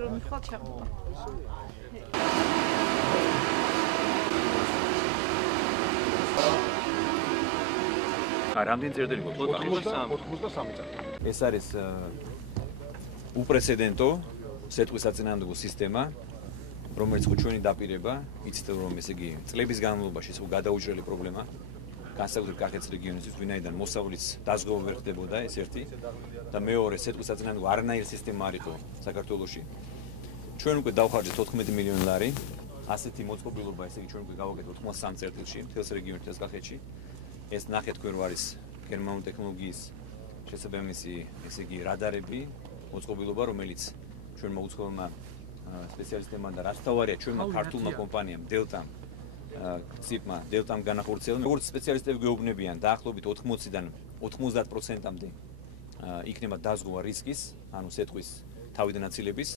რომ მიხვალ ჩამოვა. რამდენი წერტილი გვაქვს? 83 წელი. ეს არის უპრეცედენტო სეტყვის საწინააღმდეგო სისტემა, რომელიც ხო ჩვენი დაპირება, იცით რომ ესე იგი წლების განმავლობაში ეს გადაუჭრელი პრობლემა განსაკუთრებით კახეთის რეგიონისთვის, ვინაიდან მოსავლის დაზღვევა ვერ ხდებოდა ეს ერთი და მეორე სეტყვის საწინააღმდეგო არანაირი სისტემა არ იყო საქართველოში. ჩვენ უკვე დავხარჯეთ 14 მილიონი ლარი, ასეთი მოწყობილობა, ესე იგი ჩვენ უკვე გავაკეთეთ 83 წერტილში, მთელს რეგიონში, მთელს კახეთში. ეს ნახეთ თქვენ რო არის გერმანული ტექნოლოგიის შესაბამისი, ესე იგი რადარები, მოწყობილობა, რომელიც ჩვენ მოუწყობილმა სპეციალისტებმა და რაც თავარია ჩვენმა ქართულმა კომპანიამ დელტამ ციფმა დელტამ განახორციელა. როგორც სპეციალისტები გვეუბნებიან, დაახლოებით 80-დან 90%-მდე იქნება დაზღვევა რისკის, ანუ სეტყვის თავიდან აცილების